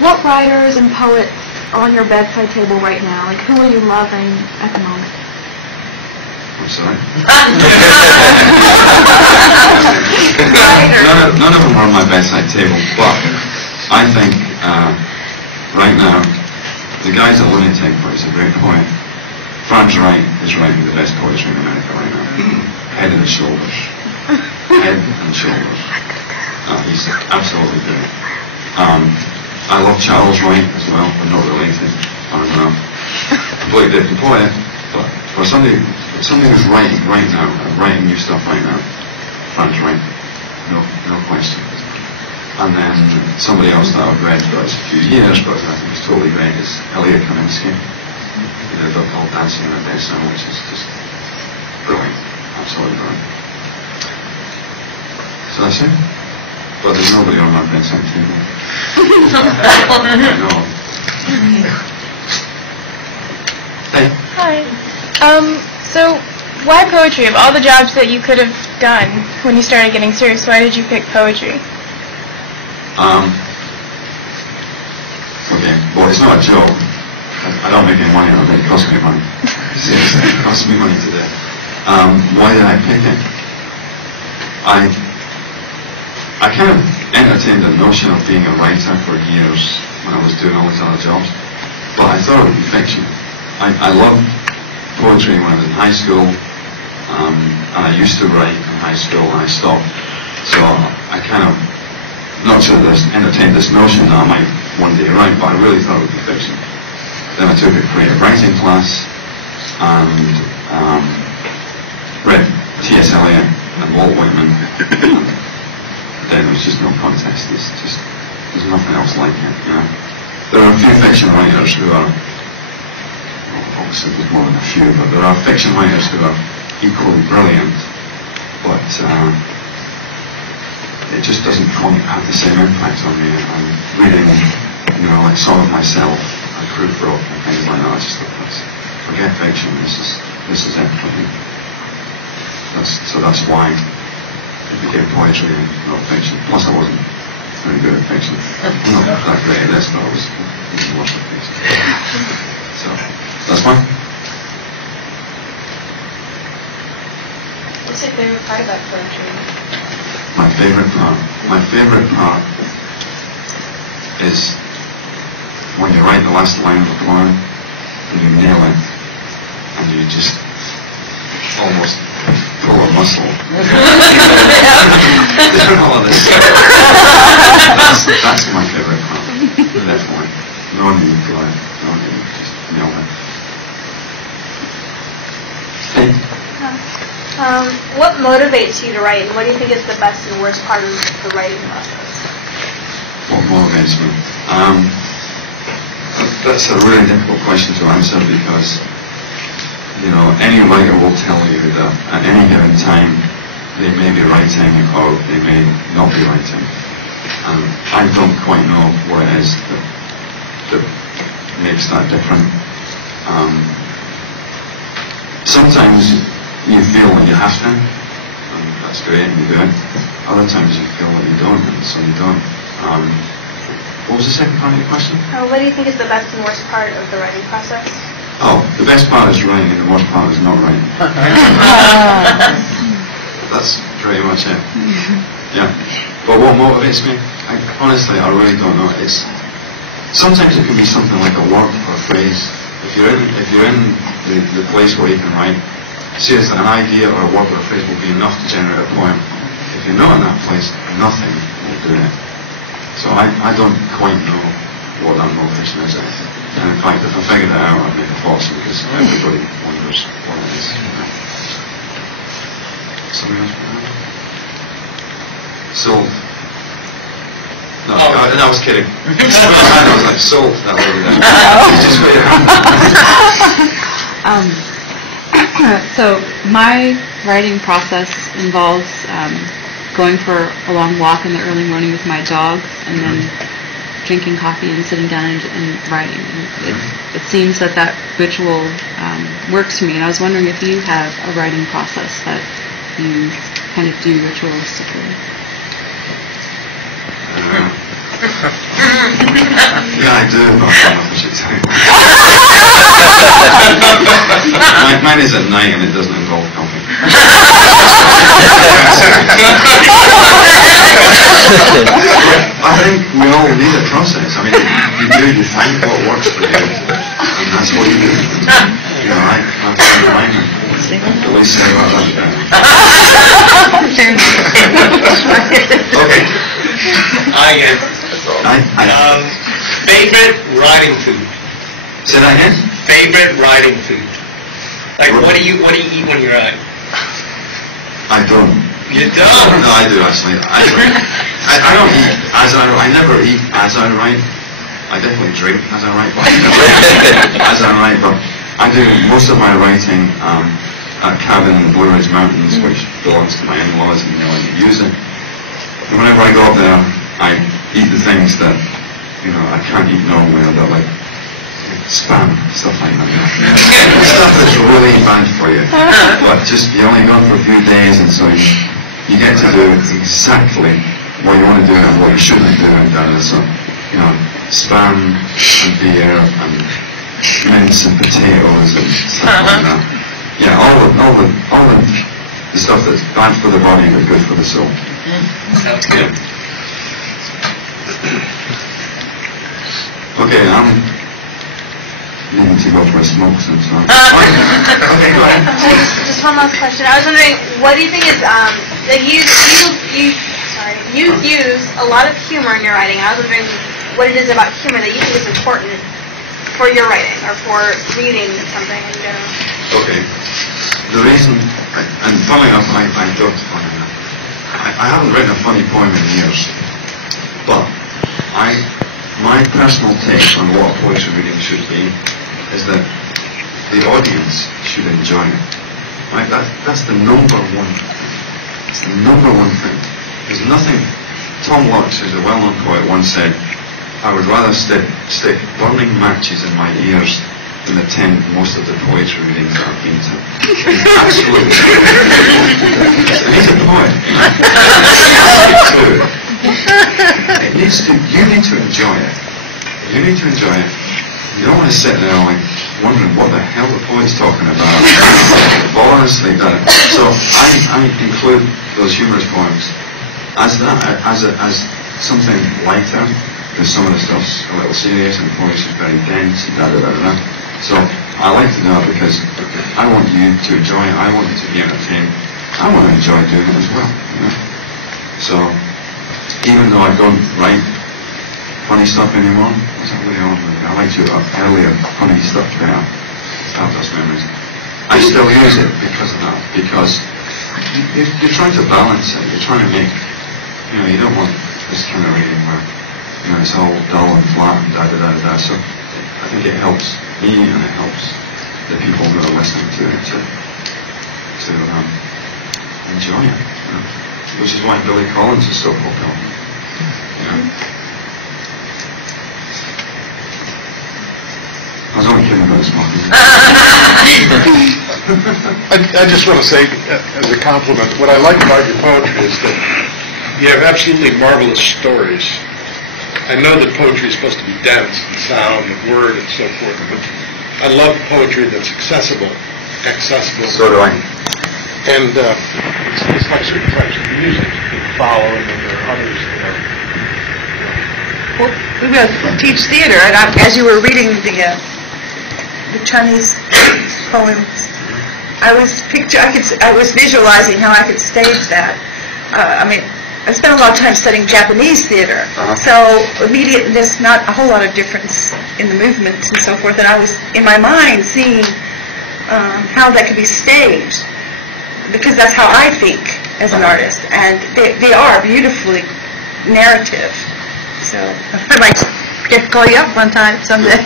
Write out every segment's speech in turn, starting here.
What writers and poets are on your bedside table right now? Like, who are you loving at the moment? I'm sorry? none of them are on my bedside table, but I think right now, the guys at Lunatic is a great poet. Franz Wright is writing the best poetry in America right now. Head and shoulders. Head and shoulders. He's absolutely great. I love Charles Wright as well. We're not related. Completely different poet, but for somebody who's writing right now, writing new stuff right now, Franz Wright, no question. And then somebody else that I've read for a few years, but I think is totally great, is Elia Kaminsky. He did a book called Dancing in a Desert, which is just brilliant, absolutely brilliant. So that's it. But there's nobody on my bedside table. No. Hey. Hi. So why poetry? Of all the jobs that you could have done when you started getting serious, why did you pick poetry? Okay, well, it's not a job. I don't make any money on it. It costs me money. Seriously, it costs me money today. Why did I pick it? I kind of entertained the notion of being a writer for years when I was doing all these other jobs, but I thought it would be fiction. I loved poetry when I was in high school, and I used to write in high school, and I stopped. So I kind of, not sure that I entertained this notion that I might one day write, but I really thought it would be fiction. Then I took a creative writing class, and read T.S. Eliot and Walt Whitman. Then there was just no contest. There's nothing else like it, you know. There are a few fiction writers who are, well, obviously there's more than a few, but there are fiction writers who are equally brilliant, but it just doesn't quite have the same impact on me. I'm reading, you know, like Song of Myself, and Proof Broke, and things like that. I just thought, forget fiction. This is it for me. So that's why it became poetry and not fiction. Plus I wasn't very good at fiction. Not that great at this, but I was worse at fiction. So, that's fine. What's your favorite part about poetry? My favorite part? My favorite part is when you write the last line of a poem and you nail it and you just almost pull a muscle. That's my favorite part. Definitely. No need to lie. No need. Just nail it. Hey. What motivates you to write, and what do you think is the best and worst part of the writing process? What motivates me? That's a really difficult question to answer because, you know, any writer will tell you that at any given time they may be writing or they may not be writing. I don't quite know what it is that makes that different. Sometimes you feel that you have to, and that's great, and you do it. Other times you feel that you don't, and so you don't. What was the second part of your question? What do you think is the best and worst part of the writing process? Oh, the best part is writing, and the worst part is not writing. That's pretty much it. Yeah. But what motivates me? Honestly, I really don't know. Sometimes it can be something like a word or a phrase. If you're in the place where you can write, seriously, an idea or a word or a phrase will be enough to generate a poem. If you're not in that place, nothing will do it. So I don't quite know what that motivation is. And in fact, if I figured it out, I'd make a fortune because everybody wonders what it is. Something else? Solve. No, I was kidding. I was like, solve that lady there. So my writing process involves going for a long walk in the early morning with my dog, and then drinking coffee and sitting down and writing. And it seems that ritual works for me, and I was wondering if you have a writing process that you kind of do ritualistically. Yeah, I do. Not enough, I should tell you. Mine is at night and it doesn't involve coffee. I think we all need a process. I mean, you find what works for you, and that's what you do. You know, I find the line. At least say about that. Okay. Favorite writing food? Say that again? Favorite writing food? Like, what do you eat when you write? I don't. You don't? No, I do actually. I don't eat as I write. I never eat as I write. I definitely drink as I write, but I never eat as I write. But I do most of my writing at a cabin in the Blue Ridge Mountains, which belongs to my in-laws, and they let me use it. And whenever I go up there, I eat the things that, you know, I can't eat normally, that like spam, stuff like that. Stuff that's really bad for you. But just, you only go for a few days, and so you get to do exactly what you want to do and what you shouldn't do, and so, you know, spam and beer and mince and potatoes and stuff like that. Yeah, all the stuff that's bad for the body but good for the soul. Sounds good. Okay, needing to go for a smoke since okay, go ahead. Just one last question. I was wondering, what do you think is like you use a lot of humor in your writing. I was wondering what it is about humor that you think is important for your writing or for reading something in general. Okay. The reason, and funnily enough, I haven't written a funny poem in years, but my personal take on what a poetry reading should be is that the audience should enjoy it. Right? That's the number one thing. It's the number one thing. There's nothing. Tom Lux, who's a well-known poet, once said, "I would rather stick burning matches in my ears than attend most of the poetry readings that I've been to." Absolutely. And he's a poet. You need to enjoy it. You need to enjoy it. You don't want to sit there like wondering what the hell the poet's talking about. But honestly, so I include those humorous poems as something lighter, because some of the stuff's a little serious and the poetry's very dense and da-da-da-da. So I like to do that because I want you to enjoy it. I want you to be entertained. I want to enjoy doing it as well. You know? So even though I don't write funny stuff anymore, what's that really on? I liked your earlier funny stuff there. Start those memories. I still use it because of that. Because you're trying to balance it. You're trying to make, you know, you don't want this kind of reading where, you know, it's all dull and flat and da-da-da-da. So I think it helps me and it helps the people who are listening to it to enjoy it. You know? Which is why Billy Collins is so popular. You know? I was only kidding about smoking. I just want to say, as a compliment, what I like about your poetry is that you have absolutely marvelous stories. I know that poetry is supposed to be dense and sound and word and so forth, but I love poetry that's accessible. So do I. And it's like certain types of music you can follow, and then there are others that are. Well, we both teach theater, and as you were reading the Chinese poems, I was visualizing how I could stage that. I spent a lot of time studying Japanese theater, so there's not a whole lot of difference in the movements and so forth, and I was, in my mind, seeing how that could be staged, because that's how I think as an artist, and they are beautifully narrative. So I might get to call you up one time someday.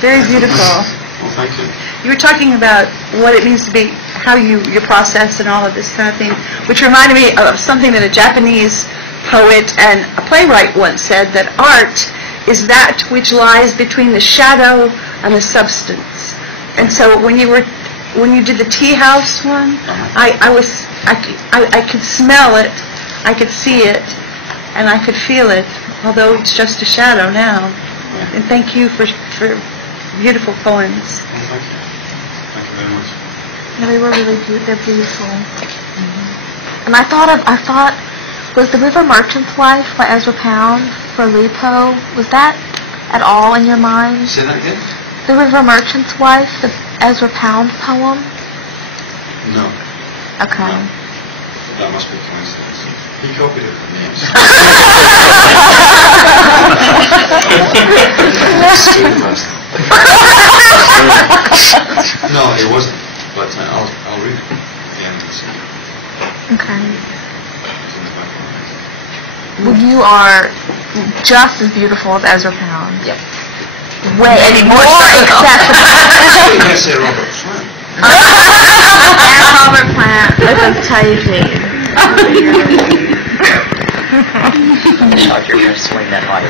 Very beautiful. Well, thank you. You were talking about what it means to be, how your process and all of this kind of thing, which reminded me of something that a Japanese poet and a playwright once said, that art is that which lies between the shadow and the substance. And so when you did the tea house one, I could smell it, I could see it, and I could feel it although it's just a shadow now. And thank you for beautiful poems. Well, thank you. Thank you very much. No, they were really they're beautiful. And I thought, was The River Merchant's Wife by Ezra Pound for Lupo, was that at all in your mind? Say that again? The River Merchant's Wife, the Ezra Pound poem? No. Okay. No. That must be coincidence. He copied it from me. No, it wasn't. But I'll read it. Yeah, Okay. Well, you are just as beautiful as Ezra Pound. Yep. Way more accessible. You can't say Robert Plant. And Robert Plant with his tighty. Shock, you're going to swing that mic.